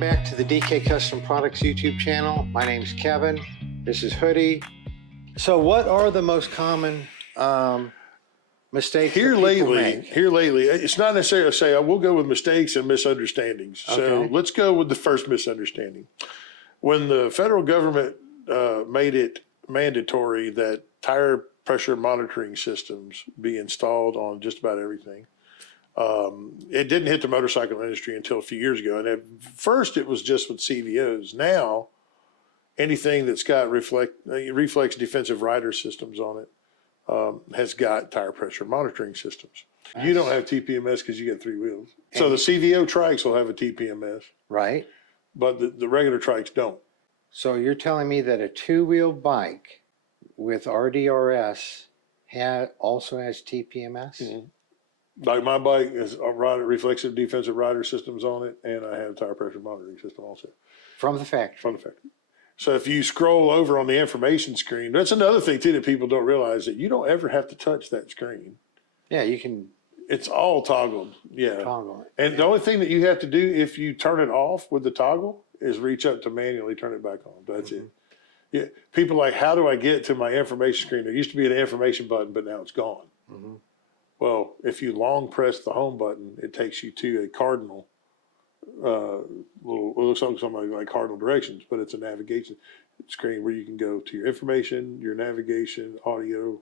back to the DK Custom Products YouTube channel. My name's Kevin. This is Hoodie. So what are the most common mistakes Here that people lately, make? it's not necessarily say, I will go with mistakes and misunderstandings. So Okay. let's go with the first misunderstanding. When the federal government made it mandatory that tire pressure monitoring systems be installed on just about everything, it didn't hit the motorcycle industry until a few years ago. And at first it was just with CVOs. Now, anything that's got reflex defensive rider systems on it has got tire pressure monitoring systems. Nice. You don't have TPMS because you got three wheels. So the CVO trikes will have a TPMS. Right. But the regular trikes don't. So you're telling me that a two-wheel bike with RDRS also has TPMS? Mm-hmm. Like my bike has a reflexive defensive rider systems on it, and I have a tire pressure monitoring system also. From the factory? From the factory. So if you scroll over on the information screen, that's another thing too that people don't realize, that you don't ever have to touch that screen. Yeah, you can. It's all toggled. Yeah. Toggle it. And the only thing that you have to do if you turn it off with the toggle is reach up to manually turn it back on. That's it. Yeah. People are like, how do I get to my information screen? There used to be an information button, but now it's gone. Well, if you long press the home button, it takes you to a cardinal, it looks like something like cardinal directions, but it's a navigation screen where you can go to your information, your navigation, audio,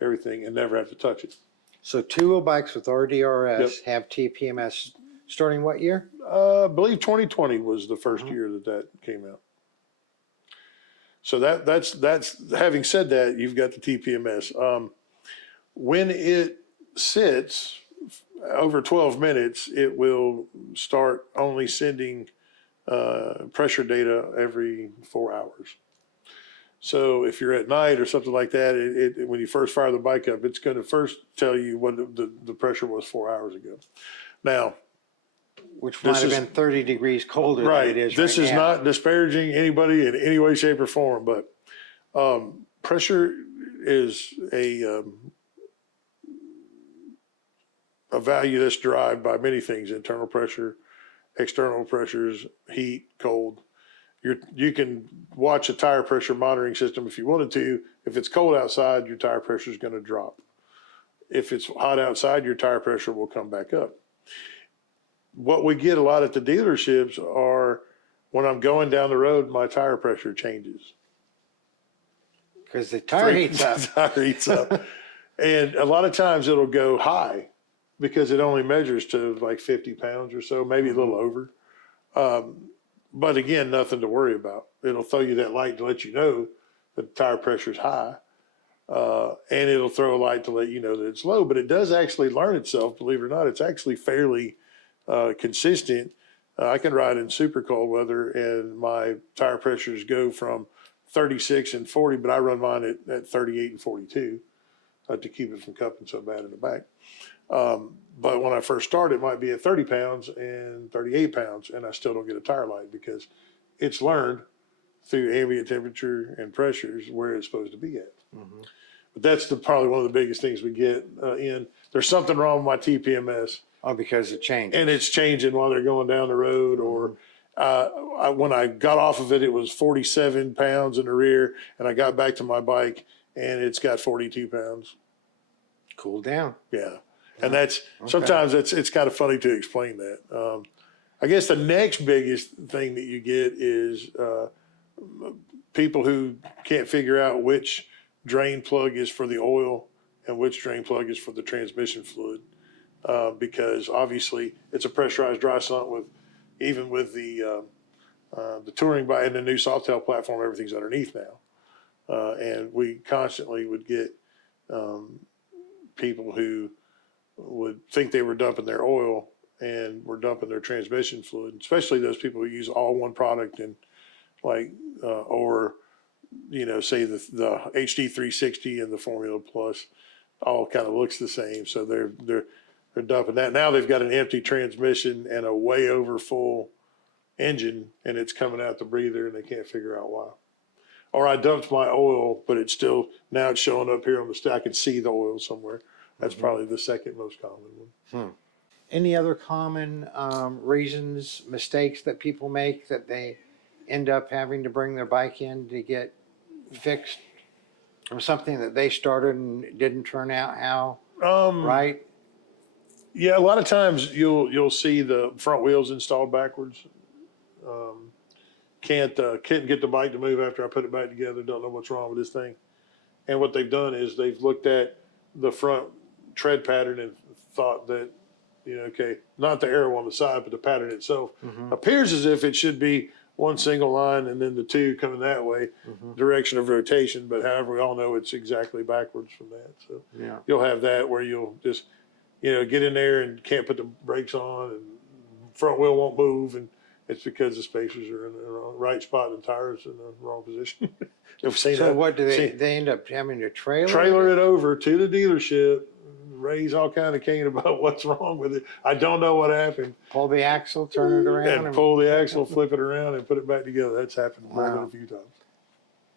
everything, and never have to touch it. So two-wheel bikes with RDRS have TPMS starting what year? I believe 2020 was the first year that came out. So that's having said that, you've got the TPMS. When it sits over 12 minutes, it will start only sending pressure data every 4 hours. So if you're at night or something like that, when you first fire the bike up, it's going to first tell you what the pressure was 4 hours ago. Now, which might have been 30 degrees colder than it is This right is now. not disparaging anybody in any way, shape, or form, but pressure is a value that's derived by many things: internal pressure, external pressures, heat, cold. You can watch a tire pressure monitoring system if you wanted to. If it's cold outside, your tire pressure is going to drop. If it's hot outside, your tire pressure will come back up. What we get a lot at the dealerships are, when I'm going down the road, my tire pressure changes. Because the tire heats up. The tire heats up. And a lot of times it'll go high because it only measures to like 50 pounds or so, maybe a little over. But again, nothing to worry about. It'll throw you that light to let you know that the tire pressure is high. And it'll throw a light to let you know that it's low. But it does actually learn itself, believe it or not. It's actually fairly consistent. I can ride in super cold weather and my tire pressures go from 36 and 40, but I run mine at 38 and 42 to keep it from cupping so bad in the back. But when I first started, it might be at 30 pounds and 38 pounds, and I still don't get a tire light because it's learned through ambient temperature and pressures where it's supposed to be at. But that's probably one of the biggest things we get in. There's something wrong with my TPMS. Oh, because it changed. And it's changing while they're going down the road. Or when I got off of it, it was 47 pounds in the rear, and I got back to my bike, and it's got 42 pounds. Cool down. Yeah. And that's sometimes it's kind of funny to explain that. I guess the next biggest thing that you get is people who can't figure out which drain plug is for the oil and which drain plug is for the transmission fluid. Because obviously it's a pressurized dry sump with the touring bike and the new Softail platform, everything's underneath now. And we constantly would get people who would think they were dumping their oil and were dumping their transmission fluid, especially those people who use all one product and or say the HD 360 and the Formula Plus all kind of looks the same. So they're dumping that. Now they've got an empty transmission and a way over full engine, and it's coming out the breather, and they can't figure out why. Or I dumped my oil, but it's now it's showing up here on the stack. I can see the oil somewhere. That's probably the second most common one. Any other common reasons, mistakes that people make that they end up having to bring their bike in to get fixed from something that they started and didn't turn out how right? Yeah, a lot of times you'll see the front wheels installed backwards. Can't get the bike to move after I put it back together. Don't know what's wrong with this thing. And what they've done is they've looked at the front tread pattern and thought that, okay, not the arrow on the side, but the pattern itself appears as if it should be one single line and then the two coming that way, direction of rotation. But however, we all know it's exactly backwards from that. So Yeah. you'll have that where you'll just, get in there and can't put the brakes on and front wheel won't move. And it's because the spacers are in the right spot and the tires in the wrong position. I've seen So that. what do they end up having to Trailer it over to the dealership, raise all kind of cane about what's wrong with it. I don't know what happened. pull the axle, turn it around, And pull the axle, flip it around, and put it back together. That's happened more than Wow. a few times.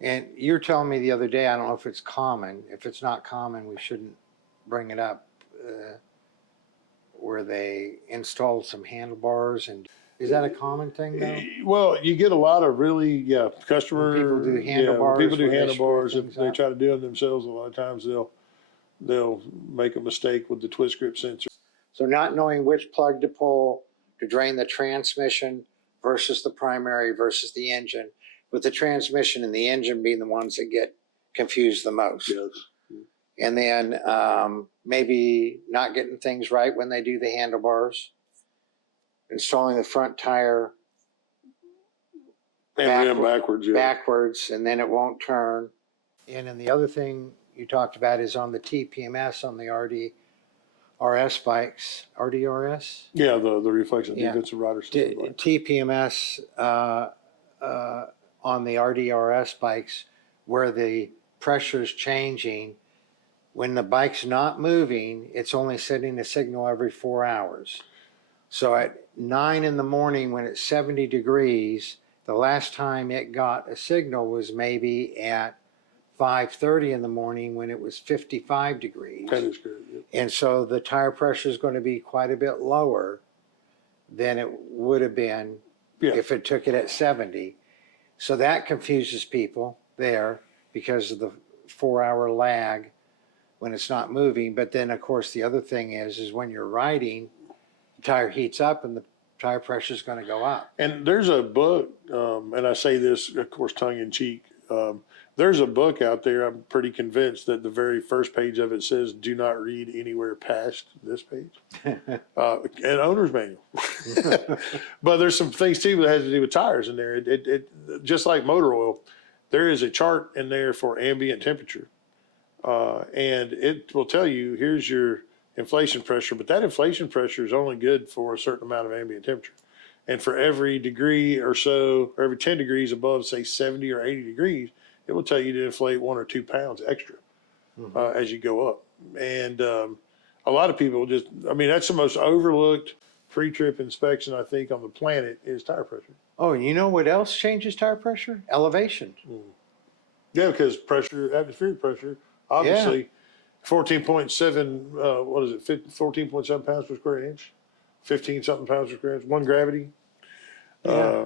and you're telling me the other day, I don't know if it's common. If it's not common, we shouldn't bring it up. Where they installed some handlebars, and is that a common thing though? Well, you get a lot of really, customer. When people do when handlebars, people do where they handlebars, screw if things they up. try to do them themselves, a lot of times they'll make a mistake with the twist grip sensor. So not knowing which plug to pull to drain the transmission versus the primary versus the engine, with the transmission and the engine being the ones that get confused the most. Yes. And then maybe not getting things right when they do the handlebars, installing the front tire And backwards, yeah. backwards, and then it won't turn. And then the other thing you talked about is on the TPMS on the RDRS bikes. RDRS? Yeah, the reflection Yeah. defensive rider system. bike. TPMS on the RDRS bikes, where the pressure is changing. When the bike's not moving, it's only sending a signal every 4 hours. So at 9 in the morning, when it's 70 degrees, the last time it got a signal was maybe at 5:30 in the morning when it was 55 degrees. That is good. Yep. And so the tire pressure is going to be quite a bit lower than it would have been if it took it at 70. So that confuses people there because of the 4 hour lag when it's not moving. But then, of course, the other thing is when you're riding, the tire heats up and the tire pressure is going to go up. And there's a book, and I say this, of course, tongue in cheek. There's a book out there. I'm pretty convinced that the very first page of it says, "Do not read anywhere past this page." An owner's manual. But there's some things too that has to do with tires in there. It just like motor oil, there is a chart in there for ambient temperature, and it will tell you here's your inflation pressure, but that inflation pressure is only good for a certain amount of ambient temperature. And for every degree or so, or every 10 degrees above, say 70 or 80 degrees, it will tell you to inflate 1 or 2 pounds extra as you go up. And a lot of people that's the most overlooked pre-trip inspection, I think, on the planet is tire pressure. Oh, and you know what else changes tire pressure? Elevation. Yeah, because atmospheric pressure, obviously, 14.7, 14.7 pounds per square inch, 15 something pounds per square inch, one gravity. Yeah.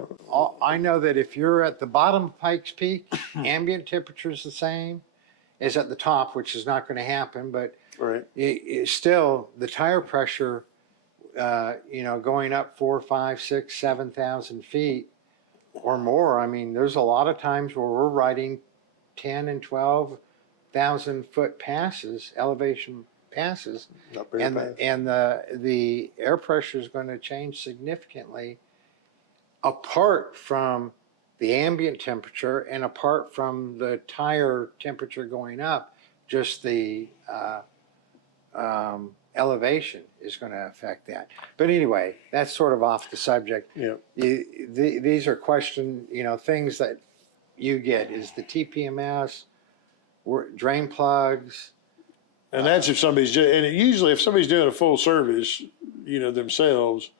I know that if you're at the bottom of Pikes Peak, ambient temperature is the same as at the top, which is not going to happen, but Right. it's still the tire pressure, going up 4, 5, 6, 7,000 feet or more. I mean, there's a lot of times where we're riding 10 and 12,000 foot passes, elevation passes, Not very and fast. the air pressure is going to change significantly apart from the ambient temperature and apart from the tire temperature going up. Just the elevation is going to affect that. But anyway, that's sort of off the subject. Yeah. These are things that you get is the TPMS, drain plugs. And that's if somebody's usually if somebody's doing a full service, themselves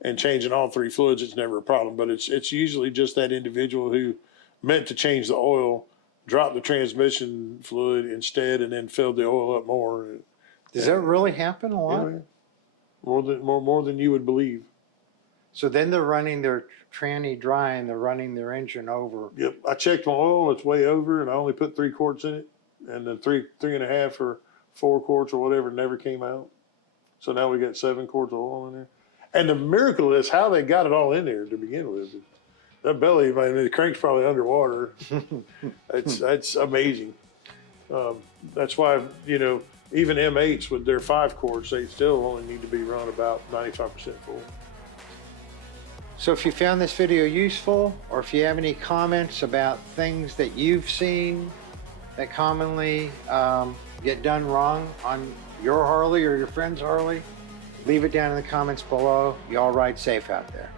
and changing all 3 fluids, it's never a problem. But it's usually just that individual who meant to change the oil, dropped the transmission fluid instead, and then filled the oil up more. Does that really happen a lot? Yeah. more than you would believe. So then they're running their tranny dry and they're running their engine over. Yep, I checked my oil; it's way over, and I only put 3 quarts in it, and then three and a half or 4 quarts or whatever never came out. So now we got 7 quarts of oil in there. And the miracle is how they got it all in there to begin with. That belly, I mean, the crank's probably underwater. That's amazing. That's why, you know, even M8s with their 5 quarts, they still only need to be run about 95% full. So if you found this video useful, or if you have any comments about things that you've seen that commonly get done wrong on your Harley or your friend's Harley, leave it down in the comments below. Y'all ride safe out there.